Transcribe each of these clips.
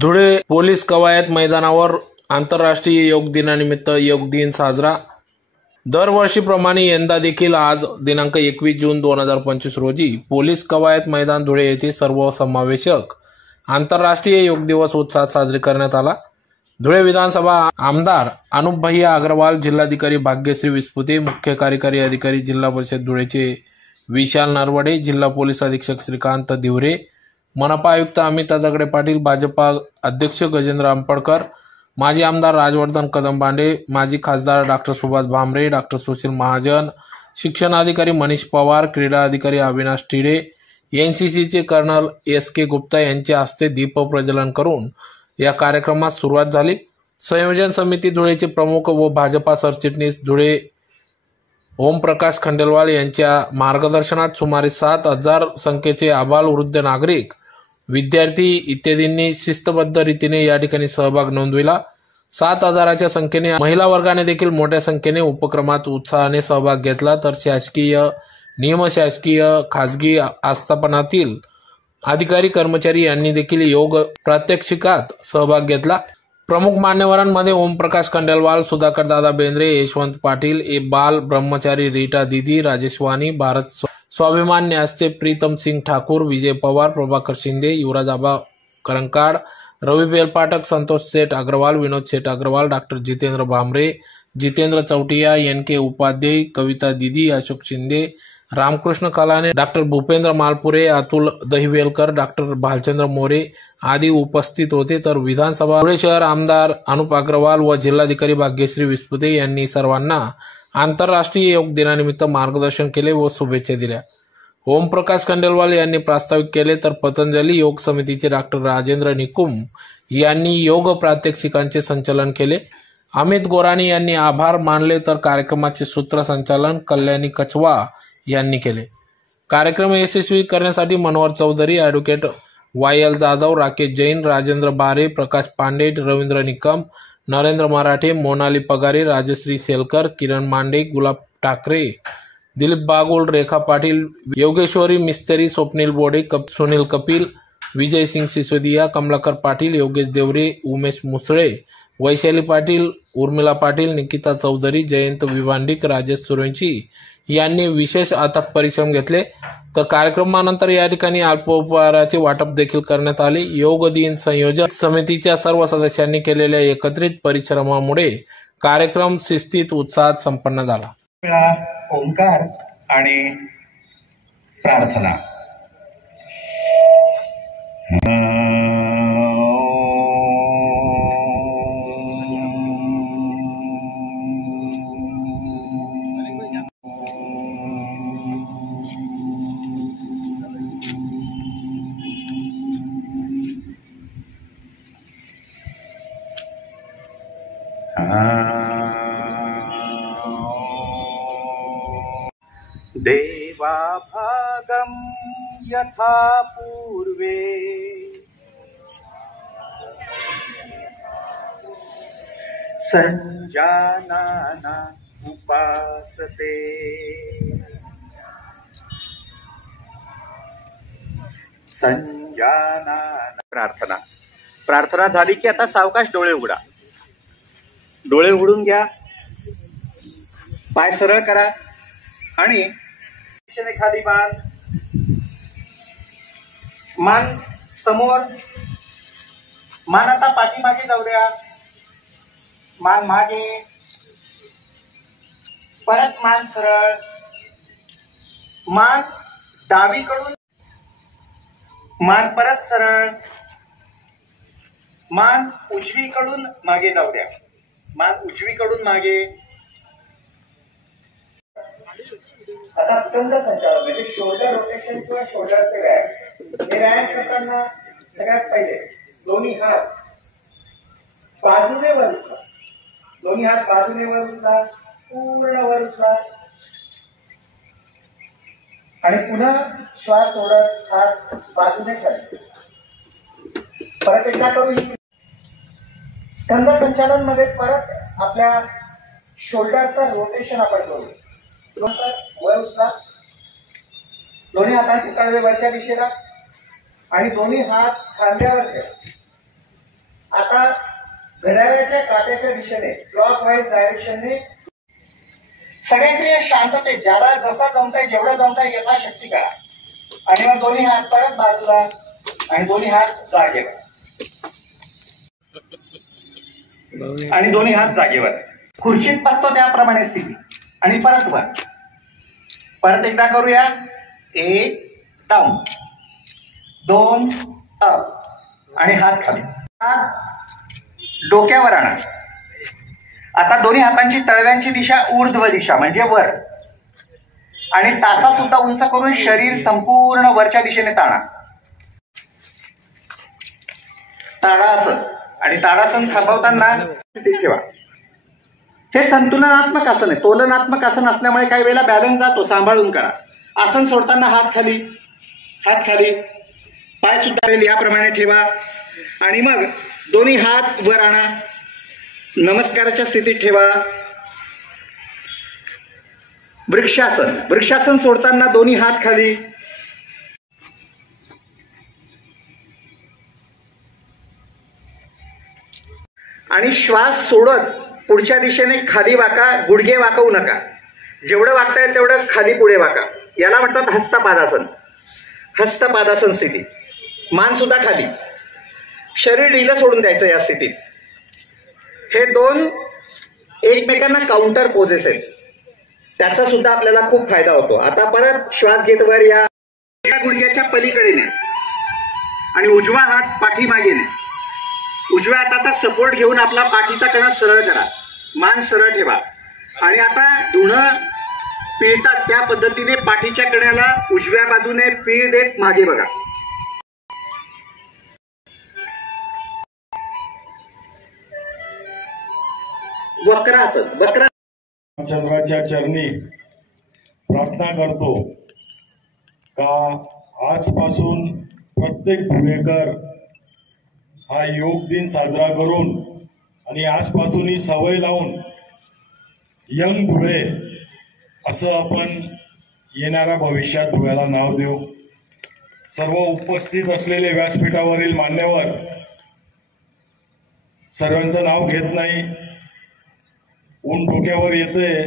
Dhule police कवायत मैदानावर आंतरराष्ट्रीय योग दिनानिमित्त योग दिन साजरा। दरवर्षीप्रमाणे यंदा देखील आज दिनांक 21 जून 2025 रोजी पोलीस कवायत मैदान धुळे येथे सर्वसमावेशक आंतरराष्ट्रीय योग दिवस उत्साहात साजरे करण्यात आला। धुळे विधानसभा आमदार अनुप भैया अग्रवाल, जिल्हाधिकारी भाग्यश्री विस्पुते, मुख्य कार्यकारी अधिकारी जिल्हा परिषद धुळेचे विशाल नरवडे, जिल्हा पोलीस अधीक्षक श्रीकांत दिवरे, मनपा आयुक्त अमिता दगडे पाटील, भाजपा अध्यक्ष गजेंद्र अंपडकर, माजी आमदार राजवर्धन कदमबांडे, माजी खासदार डॉक्टर सुभाष भामरे, डॉक्टर सुशील महाजन, शिक्षण अधिकारी मनीष पवार, क्रीडा अधिकारी अविनाश टिडे, एनसीसीचे कर्नल एस.के. गुप्ता यांच्या हस्ते दीप प्रज्वलन करून या कार्यक्रमास सुरुवात झाली। संयोजन समिती धुळेचे प्रमुख व भाजपा सरचिटणीस धुळे ओमप्रकाश खंडेलवाल यांच्या मार्गदर्शनात सुमारे 7,000 संख्येचे आबालवृद्ध नागरिक, विद्यार्थी इत्यादींनी शिस्तबद्ध रीतीने या ठिकाणी सहभाग नोंदविला। 7,000च्या संख्येने महिला वर्गाने देखील मोठ्या संख्येने उपक्रमात उत्साहाने सहभाग घेतला। तर शासकीय, निमशासकीय, खाजगी आस्थापनातील अधिकारी कर्मचारी यांनी देखील योग प्रात्यक्षिकात सहभाग घेतला। प्रमुख मान्यवरांमध्ये ओमप्रकाश खंडेलवाल, सुधाकर दादा बेंद्रे, यशवंत पाटील, बाल ब्रह्मचारी रीटा दीदी, राजेश वाणी, भारत स्वाभिमान न्यासचे प्रीतम सिंग ठाकूर, विजय पवार, प्रभाकर शिंदे, युवराज आबा करंकाड, रवि बेलपाठक, संतोष सेठ अग्रवाल, विनोद सेठ अग्रवाल, डॉक्टर जितेंद्र भामरे, जितेंद्र चौटिया, एन.के. उपाध्याय, कविता दीदी, अशोक शिंदे, रामकृष्ण कलाने, डॉक्टर भूपेंद्र मालपुरे, अतुल दहिवेलकर, डॉक्टर भालचंद्र मोरे आदी उपस्थित होते। तर विधानसभा धुळे शहर आमदार अनुप अग्रवाल व जिल्हाधिकारी भाग्यश्री विस्पुते यांनी सर्वांना आंतरराष्ट्रीय योग दिनानिमित्त मार्गदर्शन केले व शुभेच्छा दिल्या। ओमप्रकाश खंडेलवाल यांनी प्रास्ताविक केले, तर पतंजली योग समितीचे डॉक्टर राजेंद्र निकुम यांनी योग प्रात्यक्षिकांचे संचालन केले। अमित गोराणी यांनी आभार मानले, तर कार्यक्रमाचे सूत्रसंचालन कल्याणी कचवा यांनी केले। कार्यक्रम यशस्वी करण्यासाठी मनोहर चौधरी, ॲडव्होकेट वाय.एल. जाधव, राकेश जैन, राजेंद्र बारे, प्रकाश पांडे, रवींद्र निकम, नरेंद्र मराठे, मोनाली पगारे, राजश्री सेलकर, किरण मांडे, गुलाब ठाकरे, दिलीप बागुल, रेखा पाटील, योगेश्वरी मिस्त्री, स्वप्नील बोडे, सुनील कपिल, विजय सिंग सिसोदिया, कमलाकर पाटील, योगेश देवरे, उमेश मुसळे, वैशाली पाटील, उर्मिला पाटील, निकिता चौधरी, जयंत विभांडिक, राजेश सुरवंशी यांनी विशेष अथक परिश्रम घेतले। तर कार्यक्रमानंतर या ठिकाणी अल्पोपहाराचे वाटप देखील करण्यात आले। योग दिन संयोजक समितीच्या सर्व सदस्यांनी केलेल्या एकत्रित परिश्रमामुळे कार्यक्रम शिस्तीत उत्साहात संपन्न झाला। ओंकार आणि प्रार्थना। देवाभागं यथा पूर्वे संजानाना उपासते। संजानाना प्रार्थना। प्रार्थना झाली की आता सावकाश डोळे उघडा। डोळे उघडून घ्या, पाय सरळ करा आणि खाली मान समोर, मान आता पाठीमागे जाऊ द्या, मान मागे, परत मान सरळ, मान डावीकडून, मान परत सरळ, मान उजवीकडून मागे जाऊ द्या, मान उजवीकडून मागे। आता स्कंद संचालन म्हणजे शोल्डर रोटेशन किंवा शोल्डरचे व्यायाम। हे व्यायाम करताना सगळ्यात पहिले दोन्ही हात बाजूने वर उचला, दोन्ही हात बाजूने वर उचला, पूर्ण वर उचला आणि पुन्हा श्वास सोडत हात बाजूने खाली। परत एकदा करू। स्कंद संचालन मध्ये परत आपल्या शोल्डरचं रोटेशन आपण करू। वर उचला, दोन्ही हातांचे तळवे वरच्या दिशेला आणि दोन्ही हात खांद्यावर ठेवा। आता घड्याळाच्या काट्याच्या दिशेने क्लॉकवाईज डायरेक्शनने सगळ्यांकडे शांततेत ज्याला जसा जमताय जेवढं जमताय यथाशक्ती करा आणि मग दोन्ही हात परत बाजूला आणि दोन्ही हात जागेवर आणि दोन्ही हात जागेवर खुर्चीत बसतो त्याप्रमाणे स्थिती आणि परत वर परत एकदा करूया 1 डाऊन 2 अप आणि हात खाली डोक्यावर आणा आता दोन्ही हातांची तळव्यांची दिशा ऊर्ध्व दिशा म्हणजे वर आणि टाचा सुद्धा उंच करून शरीर संपूर्ण वरच्या दिशेने ताणा ताडासन आणि ताडासन थांबवताना ठेवा हे संतुलनात्मक आसन आहे तोलनात्मक आसन असल्यामुळे काही वेळेला बॅलन्स जातो सांभाळून करा आसन सोडताना हात खाली पाय सुद्धा याप्रमाणे ठेवा आणि मग दोन्ही हात वर आणा नमस्काराच्या स्थितीत ठेवा वृक्षासन सोडताना दोन्ही हात खाली आणि श्वास सोडत पुढच्या दिशेने खाली वाका गुडघे वाकवू नका जेवढं वाकता येईल तेवढं खाली पुढे वाका याला म्हणतात हस्तपादासन स्थिती मान सुद्धा खाली शरीर ढिलं सोडून द्यायचं या स्थितीत हे दोन एकमेकांना काउंटर पोजेस आहेत त्याचा सुद्धा आपल्याला खूप फायदा होतो आता परत श्वास घेत वर या गुडघ्याच्या पलीकडे न्या आणि उजवा हात पाठीमागे न्या उजव्या हाताचा सपोर्ट घेऊन आपला पाठीचा कणा सरळ करा मान सरळ ठेवा आणि आता धुणं पिळतात त्या पद्धतीने पाठीच्या कण्याला उजव्या बाजूने पीळ देत मागे बघा वक्रासन चंद्राच्या चरणी प्रार्थना करतो का आजपासून प्रत्येक धुळेकर हा योग दिन साजरा करून आणि आजपासून ही सवय लावून यंग धुळे असं आपण येणाऱ्या भविष्यात धुळ्याला नाव देऊ सर्व उपस्थित असलेले व्यासपीठावरील मान्यवर सर्वांचं नाव घेत नाही ऊन डोक्यावर येते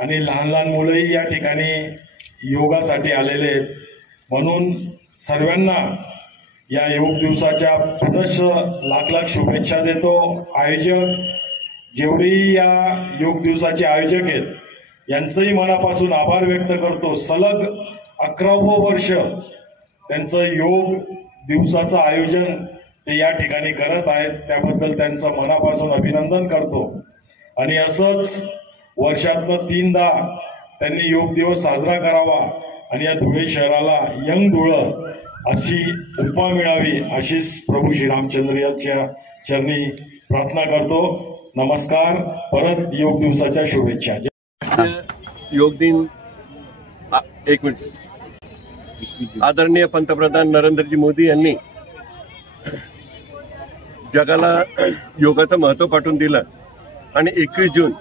आणि लहान लहान मुलंही या ठिकाणी योगासाठी आलेले आहेत म्हणून सर्वांना या योग दिवसाच्या पुनश्च लाख लाख शुभेच्छा देतो आयोजक जेवढी या योग दिवसाचे आयोजक आहेत यांचंही मनापासून आभार व्यक्त करतो सलग 11वं वर्ष त्यांचं योग दिवसाचं आयोजन ते या ठिकाणी करत आहेत त्याबद्दल त्यांचं मनापासून अभिनंदन करतो आणि असंच वर्षातनं 3दा त्यांनी योग दिवस साजरा करावा आणि या धुळे शहराला यंग धुळं अशी उपमा मिळावी अशीच प्रभू श्रीरामचंद्र यांच्या चरणी प्रार्थना करतो नमस्कार परत योग दिवसाच्या शुभेच्छा योग दिन एक मिनिट आदरणीय पंतप्रधान नरेंद्रजी मोदी यांनी जगाला योगाचं महत्त्व पाठवून दिलं आणि 21 जून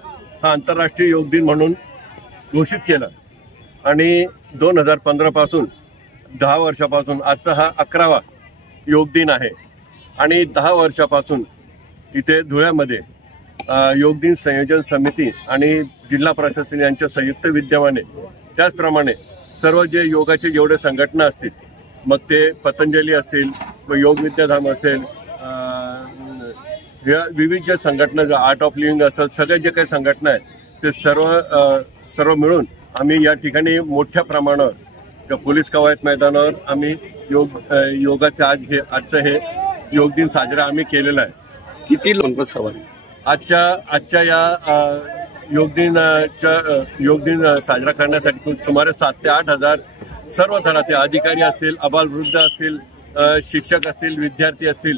हा आंतरराष्ट्रीय योग दिन म्हणून घोषित केलं आणि 2015 पासून 10 वर्षापासून आजचा हा 11वा योग दिन आहे आणि 10 वर्षापासून इथे धुळ्यामध्ये योग दिन संयोजन समिती आणि जिल्हा प्रशासन यांच्या संयुक्त विद्यमाने त्याचप्रमाणे सर्व जे योगाचे जेवढे संघटना असतील मग ते पतंजली असतील व योग विद्याधाम असेल विविध ज्या संघटना आर्ट ऑफ लिव्हिंग असेल सगळे जे काही संघटना आहेत ते सर्व मिळून आम्ही या ठिकाणी मोठ्या प्रमाणावर पोलीस कवायत मैदानावर आम्ही योगाचे आजचं हे योग दिन साजरा आम्ही केलेला आहे किती लोक सवारी आजच्या या योग दिन साजरा करण्यासाठी सुमारे 7 ते 8 हजार सर्व थराचे अधिकारी असतील आबालवृद्ध असतील शिक्षक असतील विद्यार्थी असतील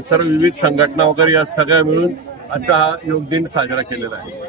सर्व विविध संघटना वगैरे या सगळ्या मिळून आजचा हा योग दिन साजरा केलेला आहे